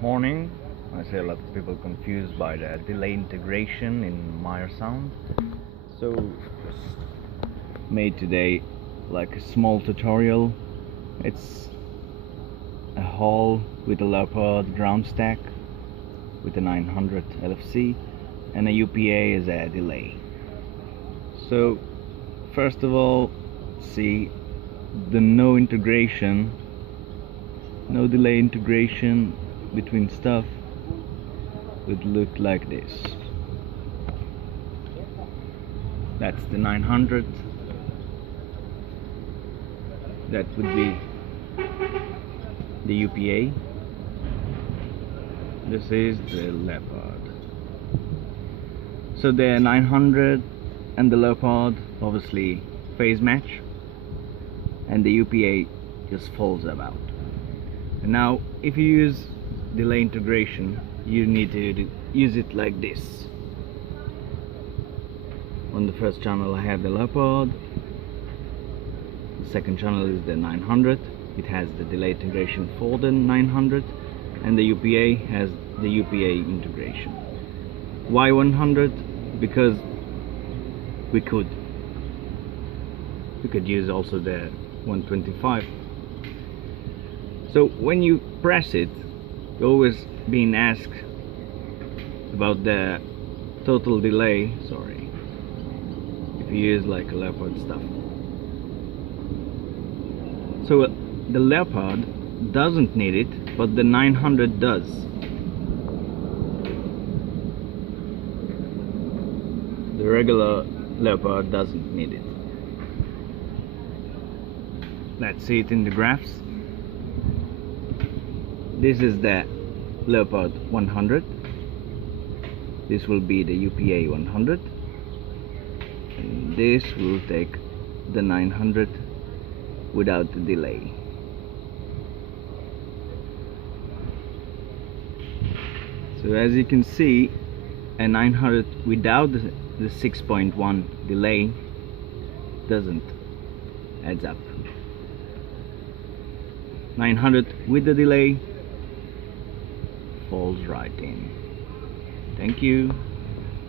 Morning. I see a lot of people confused by the delay integration in Meyer sound. So just made today like a small tutorial. It's a hall with a leopard ground stack with a 900 LFC and a UPA as a delay. So first of all, see the no delay integration between stuff would look like this. That's the 900. That would be the UPA. This is the leopard. So the 900 and the leopard obviously phase match, and the UPA just falls about. And now if you use delay integration, you need to use it like this. On the first channel I have the leopard, the second channel is the 900. It has the delay integration for the 900, and the UPA has the UPA integration. Why 100? Because we could use also the 125. So when you press it, you're always being asked about the total delay. Sorry, if you use like a leopard stuff. So the leopard doesn't need it, but the 900 does. The regular leopard doesn't need it. Let's see it in the graphs. This is the leopard 100. This will be the UPA 100, and this will take the 900 without the delay. So as you can see, a 900 without the 6.1 delay doesn't adds up. 900 with the delay falls right in. Thank you.